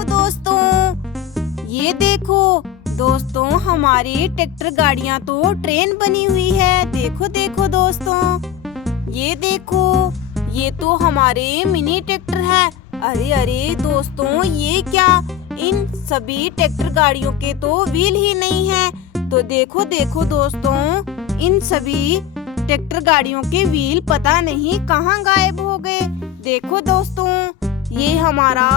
देखो दोस्तों, ये देखो दोस्तों, हमारी ट्रैक्टर गाड़ियाँ तो ट्रेन बनी हुई है। देखो देखो दोस्तों, ये देखो, ये तो हमारे मिनी ट्रैक्टर है। अरे अरे दोस्तों, ये क्या, इन सभी ट्रैक्टर गाड़ियों के तो व्हील ही नहीं है। तो देखो देखो दोस्तों, इन सभी ट्रैक्टर गाड़ियों के व्हील पता नहीं कहाँ गायब हो गए। देखो दोस्तों, ये हमारा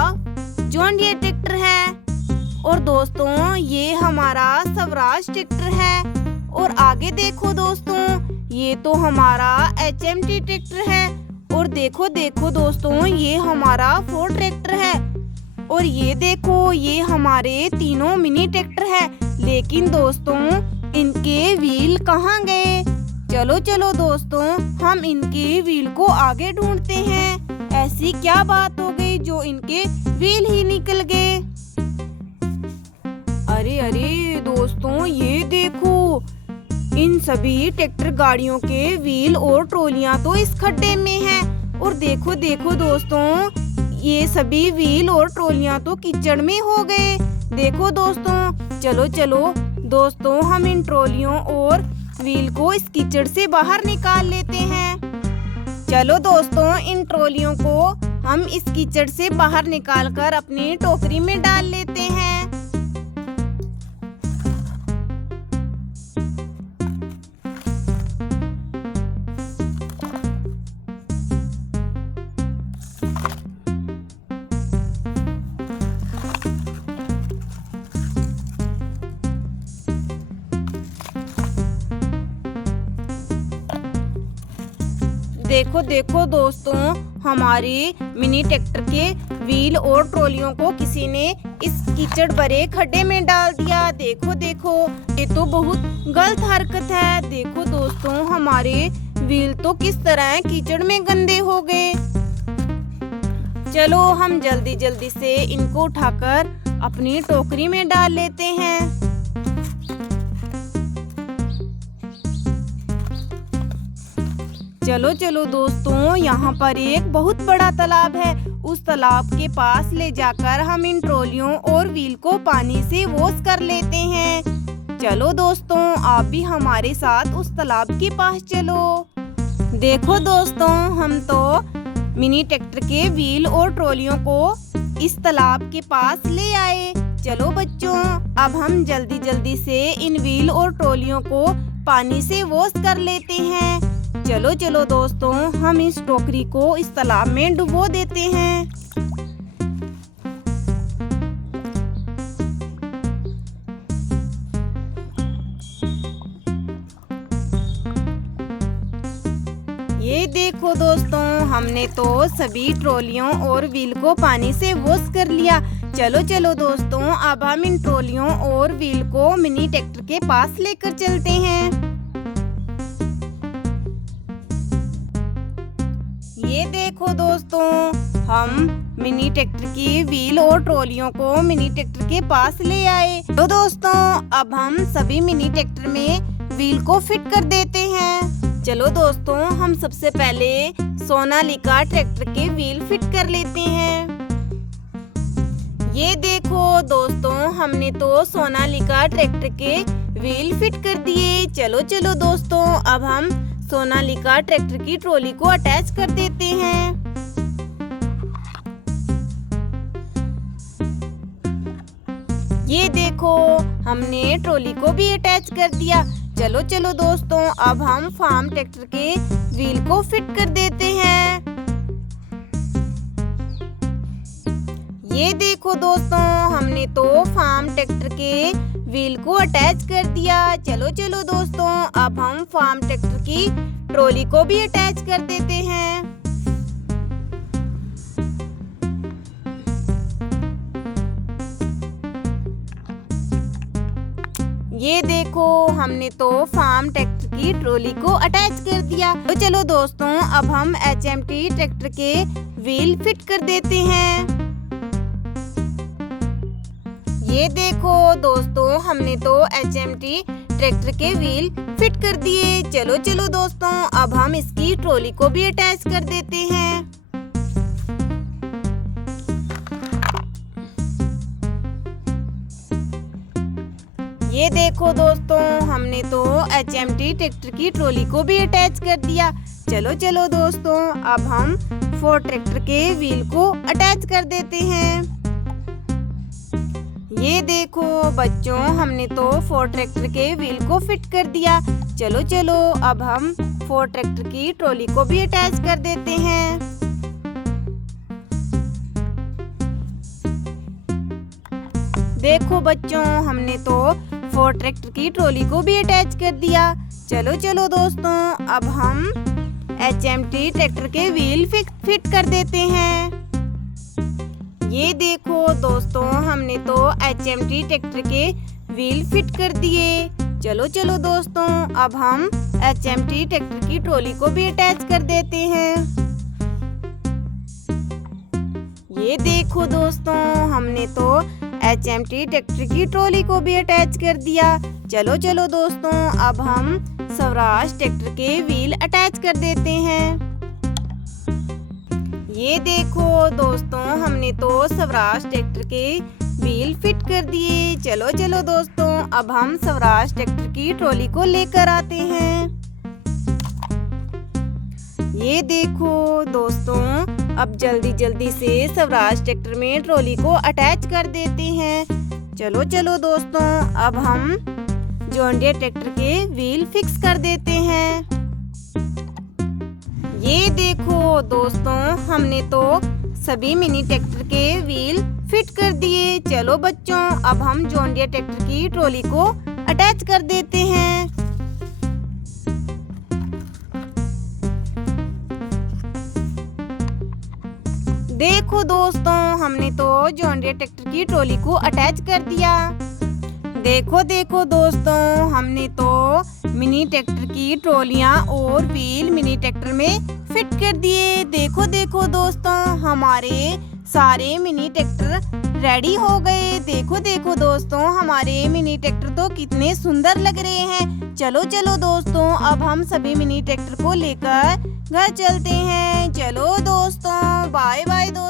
जॉन डीरे ट्रैक्टर है और दोस्तों ये हमारा स्वराज ट्रैक्टर है। और आगे देखो दोस्तों, ये तो हमारा HMT ट्रैक्टर है। और देखो देखो दोस्तों, ये हमारा फोर्ड ट्रैक्टर है। और ये देखो, ये हमारे तीनों मिनी ट्रैक्टर है। लेकिन दोस्तों इनके व्हील कहाँ गए? चलो चलो दोस्तों, हम इनके व्हील को आगे ढूंढते हैं। ऐसी क्या बात हो गई जो इनके व्हील ही निकल गए? अरे अरे दोस्तों, ये देखो, इन सभी ट्रैक्टर गाड़ियों के व्हील और ट्रॉलियां तो इस खड्डे में हैं। और देखो देखो दोस्तों, ये सभी व्हील और ट्रॉलियां तो कीचड़ में हो गए। देखो दोस्तों, चलो चलो दोस्तों, हम इन ट्रॉलियों और व्हील को इस कीचड़ से बाहर निकाल लेते हैं। चलो दोस्तों, इन ट्रॉलियों को हम इस कीचड़ से बाहर निकालकर अपनी टोकरी में डाल लेते हैं। देखो देखो दोस्तों, हमारी मिनी ट्रैक्टर के व्हील और ट्रॉलियों को किसी ने इस कीचड़ भरे खड्डे में डाल दिया। देखो देखो, ये तो बहुत गलत हरकत है। देखो दोस्तों, हमारे व्हील तो किस तरह कीचड़ में गंदे हो गए। चलो हम जल्दी जल्दी से इनको उठाकर अपनी टोकरी में डाल लेते हैं। चलो चलो दोस्तों, यहाँ पर एक बहुत बड़ा तालाब है। उस तालाब के पास ले जाकर हम इन ट्रॉलियों और व्हील को पानी से वॉश कर लेते हैं। चलो दोस्तों, आप भी हमारे साथ उस तालाब के पास चलो। देखो दोस्तों, हम तो मिनी ट्रैक्टर के व्हील और ट्रॉलियों को इस तालाब के पास ले आए। चलो बच्चों, अब हम जल्दी जल्दी से इन व्हील और ट्रॉलियों को पानी से वॉश कर लेते हैं। चलो चलो दोस्तों, हम इस टोकरी को इस तालाब में डुबो देते हैं। ये देखो दोस्तों, हमने तो सभी ट्रॉलियों और व्हील को पानी से वॉश कर लिया। चलो चलो दोस्तों, अब हम इन ट्रॉलियों और व्हील को मिनी ट्रैक्टर के पास लेकर चलते हैं। ये देखो दोस्तों, हम मिनी ट्रैक्टर की व्हील और ट्रॉलियों को मिनी ट्रैक्टर के पास ले आए। तो दोस्तों, अब हम सभी मिनी ट्रैक्टर में व्हील को फिट कर देते हैं। चलो दोस्तों, हम सबसे पहले सोनालिका ट्रैक्टर के व्हील फिट कर लेते हैं। ये देखो दोस्तों, हमने तो सोनालिका ट्रैक्टर के व्हील फिट कर दिए। चलो चलो दोस्तों, अब हम सोनालिका ट्रैक्टर की ट्रॉली को अटैच कर देते हैं। ये देखो, हमने ट्रॉली को भी अटैच कर दिया। चलो चलो दोस्तों, अब हम फार्म ट्रैक्टर के व्हील को फिट कर देते हैं। ये देखो दोस्तों, हमने तो फार्म ट्रैक्टर के व्हील को अटैच कर दिया। चलो चलो दोस्तों, अब हम फार्म ट्रैक्टर की ट्रॉली को भी अटैच कर देते हैं। ये देखो, हमने तो फार्म ट्रैक्टर की ट्रॉली को अटैच कर दिया। तो चलो दोस्तों, अब हम HMT ट्रैक्टर के व्हील फिट कर देते हैं। ये देखो दोस्तों, हमने तो HMT ट्रैक्टर के व्हील फिट कर दिए। चलो चलो दोस्तों, अब हम इसकी ट्रॉली को भी अटैच कर देते हैं। ये देखो दोस्तों, हमने तो HMT ट्रैक्टर की ट्रॉली को भी अटैच कर दिया। चलो चलो दोस्तों, अब हम फोर्ड ट्रैक्टर के व्हील को अटैच कर देते हैं। ये देखो बच्चों, हमने तो फोर्ड ट्रैक्टर के व्हील को फिट कर दिया। चलो चलो, अब हम फोर्ड ट्रैक्टर की ट्रॉली को भी अटैच कर देते हैं। देखो बच्चों, हमने तो फोर्ड ट्रैक्टर की ट्रॉली को भी अटैच कर दिया। चलो चलो दोस्तों, अब हम HMT ट्रैक्टर के व्हील फिट कर देते हैं। ये देखो दोस्तों, हमने तो HMT ट्रैक्टर के व्हील फिट कर दिए। चलो चलो दोस्तों, अब हम HMT ट्रैक्टर की ट्रॉली को भी अटैच कर देते हैं। ये देखो दोस्तों, हमने तो HMT ट्रैक्टर की ट्रॉली को भी अटैच कर दिया। चलो चलो दोस्तों, अब हम स्वराज ट्रैक्टर के व्हील अटैच कर देते हैं। ये देखो दोस्तों, हमने तो स्वराज ट्रैक्टर के व्हील फिट कर दिए। चलो चलो दोस्तों, अब हम स्वराज ट्रैक्टर की ट्रॉली को लेकर आते हैं। ये देखो दोस्तों, अब जल्दी जल्दी से स्वराज ट्रैक्टर में ट्रॉली को अटैच कर देते हैं। चलो चलो दोस्तों, अब हम जॉन डियर ट्रैक्टर के व्हील फिक्स कर देते हैं। ये देखो दोस्तों, हमने तो सभी मिनी ट्रैक्टर के व्हील फिट कर दिए। चलो बच्चों, अब हम जॉन डियर ट्रैक्टर की ट्रॉली को अटैच कर देते हैं। देखो दोस्तों, हमने तो जॉन डियर ट्रैक्टर की ट्रॉली को अटैच कर दिया। देखो देखो दोस्तों, हमने तो मिनी ट्रैक्टर की ट्रॉलियां और व्हील मिनी ट्रैक्टर में फिट कर दिए। देखो देखो दोस्तों, हमारे सारे मिनी ट्रैक्टर रेडी हो गए। देखो देखो दोस्तों, हमारे मिनी ट्रैक्टर तो कितने सुंदर लग रहे हैं। चलो चलो दोस्तों, अब हम सभी मिनी ट्रैक्टर को लेकर घर चलते हैं। चलो दोस्तों, बाय बाय दोस्तों।